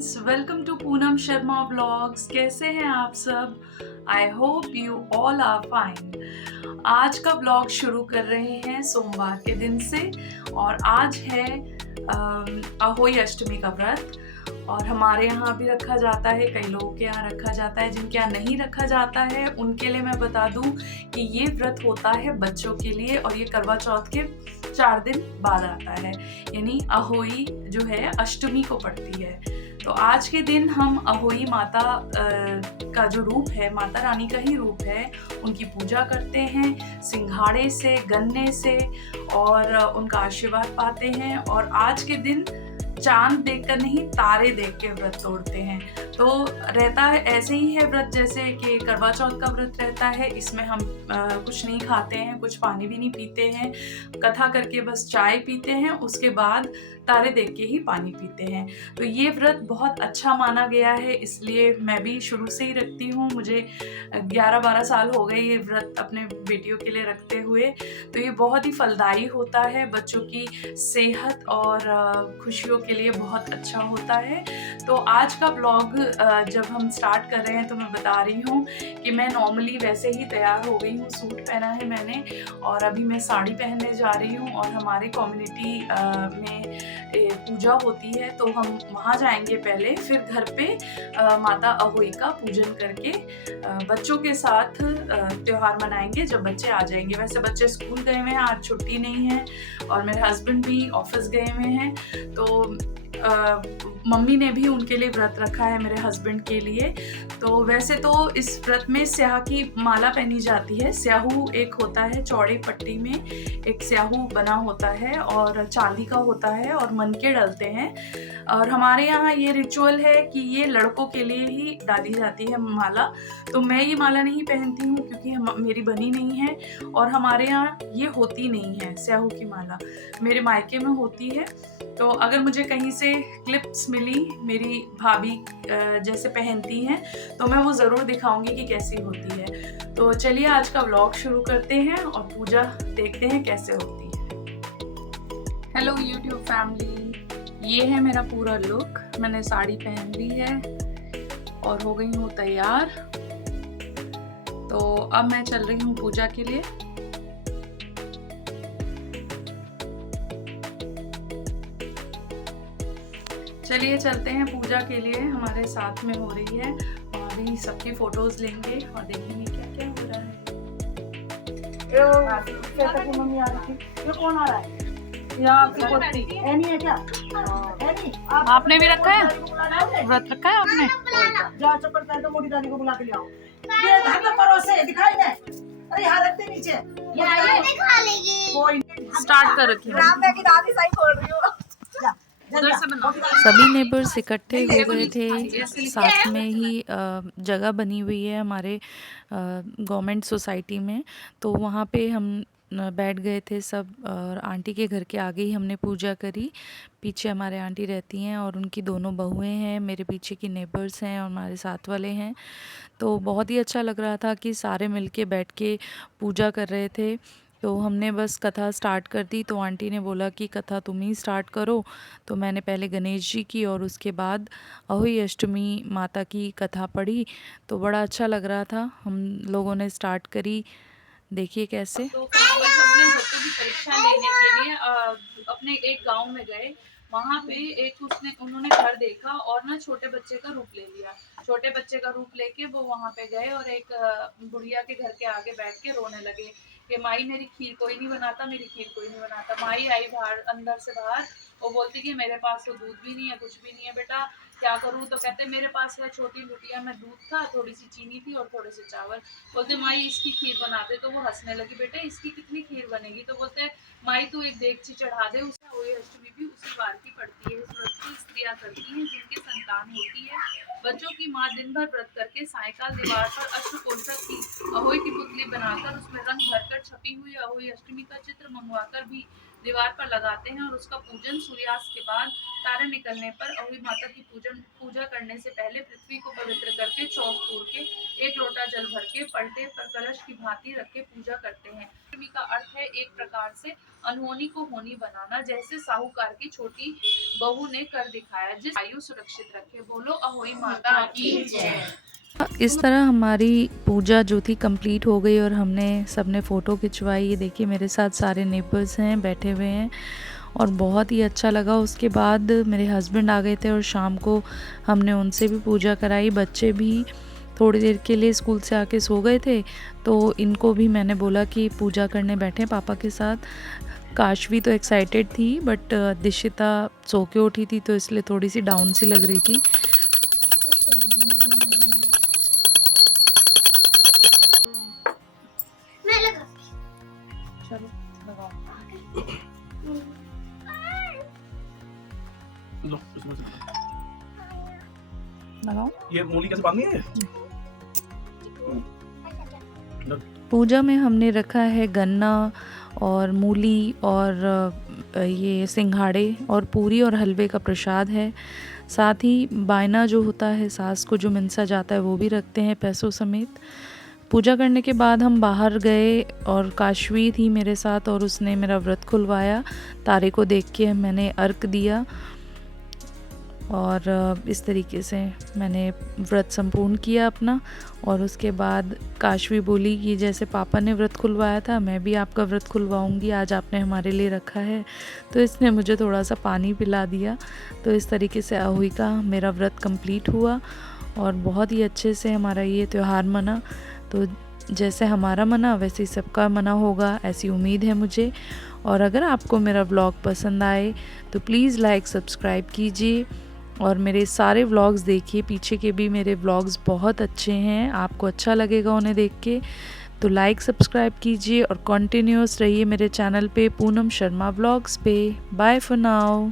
Friends, welcome to Poonam Sharma vlogs. कैसे हैं आप सब? I hope you all are fine. आज का व्लॉग शुरू कर रहे हैं सोमवार के दिन से और आज है अहोई अष्टमी का व्रत। और हमारे यहाँ भी रखा जाता है, कई लोगों के यहाँ रखा जाता है, जिनके यहाँ नहीं रखा जाता है उनके लिए मैं बता दूं कि ये व्रत होता है बच्चों के लिए और ये करवा चौथ के 4 दिन बाद आता है, यानी अहोई जो है अष्टमी को पड़ती है। तो आज के दिन हम अहोई माता का जो रूप है, माता रानी का ही रूप है, उनकी पूजा करते हैं सिंघाड़े से, गन्ने से, और उनका आशीर्वाद पाते हैं। और आज के दिन चांद देखकर नहीं, तारे देख के व्रत तोड़ते हैं। तो रहता है ऐसे ही है व्रत जैसे कि करवा चौथ का व्रत रहता है। इसमें हम कुछ नहीं खाते हैं, कुछ पानी भी नहीं पीते हैं, कथा करके बस चाय पीते हैं, उसके बाद तारे देख के ही पानी पीते हैं। तो ये व्रत बहुत अच्छा माना गया है, इसलिए मैं भी शुरू से ही रखती हूँ। मुझे 11-12 साल हो गए ये व्रत अपने बेटियों के लिए रखते हुए। तो ये बहुत ही फलदायी होता है, बच्चों की सेहत और खुशियों के लिए बहुत अच्छा होता है। तो आज का ब्लॉग जब हम स्टार्ट कर रहे हैं तो मैं बता रही हूँ कि मैं नॉर्मली वैसे ही तैयार हो गई हूँ, सूट पहना है मैंने और अभी मैं साड़ी पहनने जा रही हूँ। और हमारे कम्युनिटी में पूजा होती है तो हम वहाँ जाएंगे पहले, फिर घर पे माता अहोई का पूजन करके बच्चों के साथ त्योहार मनाएंगे जब बच्चे आ जाएंगे। वैसे बच्चे स्कूल गए हुए हैं, आज छुट्टी नहीं है, और मेरे हस्बैंड भी ऑफिस गए हुए हैं। तो मम्मी ने भी उनके लिए व्रत रखा है, मेरे हस्बैंड के लिए। तो वैसे तो इस व्रत में स्याह की माला पहनी जाती है। स्याहू एक होता है, चौड़ी पट्टी में एक स्याहू बना होता है और चांदी का होता है और मनके डलते हैं। और हमारे यहाँ ये रिचुअल है कि ये लड़कों के लिए ही डाली जाती है माला। तो मैं ये माला नहीं पहनती हूँ क्योंकि मेरी बनी नहीं है और हमारे यहाँ ये होती नहीं है स्याहू की माला, मेरे मायके में होती है। तो अगर मुझे कहीं से क्लिप्स मिली मेरी भाभी जैसे पहनती हैं तो मैं वो ज़रूर दिखाऊंगी कि कैसी होती है। तो चलिए आज का व्लॉग शुरू करते हैं और पूजा देखते हैं कैसे होती है। हेलो यूट्यूब फैमिली, ये है मेरा पूरा लुक। मैंने साड़ी पहन ली है और हो गई हूँ तैयार। तो अब मैं चल रही हूँ पूजा के लिए। चलिए चलते हैं पूजा के लिए, हमारे साथ में हो रही है। वहाँ भी सबकी फोटोज लेंगे और देखेंगे क्या क्या हो रहा है। ये कौन आ रहा है? है क्या? आपने भी रखा है व्रत? रखा है आपने? जा चक्कर पहन तो मोटी दादी को बुला के ले आओ। ये घर में परोसे दिखाई दे। अरे यहाँ रख दे नीचे। ये आइए खा लेगी। कोई स्टार्ट कर रखी है। मैं की दादी सही बोल रही हूँ। उधर से बना। सभी नेबर्स इकट्ठे हो गए थे, साथ में ही जगह बनी हुई है हमारे गवर्नमेंट सोसाइटी में। तो वहाँ पे हम बैठ गए थे सब और आंटी के घर के आगे ही हमने पूजा करी। पीछे हमारे आंटी रहती हैं और उनकी दोनों बहुएं हैं, मेरे पीछे की नेबर्स हैं और हमारे साथ वाले हैं। तो बहुत ही अच्छा लग रहा था कि सारे मिलके बैठ के पूजा कर रहे थे। तो हमने बस कथा स्टार्ट कर दी, तो आंटी ने बोला कि कथा तुम ही स्टार्ट करो। तो मैंने पहले गणेश जी की और उसके बाद अहोई अष्टमी माता की कथा पढ़ी। तो बड़ा अच्छा लग रहा था। हम लोगों ने स्टार्ट करी, देखिए कैसे। तो अपने बच्चों की परीक्षा लेने के लिए अपने एक गांव में गए। वहाँ पे एक उन्होंने घर देखा और ना छोटे बच्चे का रूप ले लिया। छोटे बच्चे का रूप लेके वो वहाँ पे गए और एक बुढ़िया के घर के आगे बैठ के रोने लगे कि माई मेरी खीर कोई नहीं बनाता, मेरी खीर कोई नहीं बनाता। माई आई बाहर, अंदर से बाहर, वो बोलती कि मेरे पास तो दूध भी नहीं है, कुछ भी नहीं है बेटा, क्या करूँ? तो कहते मेरे पास है छोटी लुटिया में दूध था, थोड़ी सी चीनी थी और थोड़े से चावल। बोलते माई इसकी खीर बना दे। तो वो हंसने लगी, बेटे इसकी कितनी खीर बनेगी? तो बोलते माई तू एक देगची चढ़ा दे। उसे अहोई अष्टमी भी उसी बार की पड़ती है। इस व्रत को स्त्रियाँ करती हैं जिनकी संतान होती है बच्चों की माँ दिन भर व्रत करके सायकाल दीवार पर अष्टकोषक की अहोई की पुतली बनाकर उसमें रंग भरकर छपी हुई अहोई अष्टमी का चित्र मंगवाकर भी दीवार पर लगाते हैं और उसका पूजन सूर्यास्त के बाद तारे निकलने पर अहोई माता की पूजा करने से पहले पृथ्वी को पवित्र करके चौक तोड़ के एक लोटा जल भर के पलटे पर कलश की भांति रख के पूजा करते हैं। अष्टमी का अर्थ है एक प्रकार से अनहोनी को होनी बनाना, जैसे साहूकार की छोटी बहू ने कर दिखाया, जिस आयु सुरक्षित रखे। बोलो अहोई माता की जय। इस तरह हमारी पूजा जो थी कंप्लीट हो गई और हमने सबने फ़ोटो खिंचवाई। ये देखिए मेरे साथ सारे नेबर्स हैं, बैठे हुए हैं और बहुत ही अच्छा लगा। उसके बाद मेरे हस्बैंड आ गए थे और शाम को हमने उनसे भी पूजा कराई। बच्चे भी थोड़ी देर के लिए स्कूल से आके सो गए थे, तो इनको भी मैंने बोला कि पूजा करने बैठे पापा के साथ। काशवी तो एक्साइटेड थी, बट दिशिता सो के उठी थी तो इसलिए थोड़ी सी डाउन सी लग रही थी। चलो लगाओ। लो इसमें से लगाओ। ये मूली कैसे बांधनी है? पूजा में हमने रखा है गन्ना और मूली और ये सिंघाड़े और पूरी और हलवे का प्रसाद है। साथ ही बायना जो होता है, सास को जो मिंसा जाता है, वो भी रखते हैं पैसों समेत। पूजा करने के बाद हम बाहर गए और काशवी थी मेरे साथ और उसने मेरा व्रत खुलवाया। तारे को देख के मैंने अर्घ दिया और इस तरीके से मैंने व्रत संपूर्ण किया अपना। और उसके बाद काशवी बोली कि जैसे पापा ने व्रत खुलवाया था, मैं भी आपका व्रत खुलवाऊंगी, आज आपने हमारे लिए रखा है। तो इसने मुझे थोड़ा सा पानी पिला दिया। तो इस तरीके से अहोई का मेरा व्रत कंप्लीट हुआ और बहुत ही अच्छे से हमारा ये त्यौहार मना। तो जैसे हमारा मना वैसे ही सबका मना होगा, ऐसी उम्मीद है मुझे। और अगर आपको मेरा व्लॉग पसंद आए तो प्लीज़ लाइक सब्सक्राइब कीजिए और मेरे सारे व्लॉग्स देखिए। पीछे के भी मेरे व्लॉग्स बहुत अच्छे हैं, आपको अच्छा लगेगा उन्हें देख के। तो लाइक सब्सक्राइब कीजिए और कंटिन्यूअस रहिए मेरे चैनल पे, पूनम शर्मा व्लॉग्स पे। Bye for now.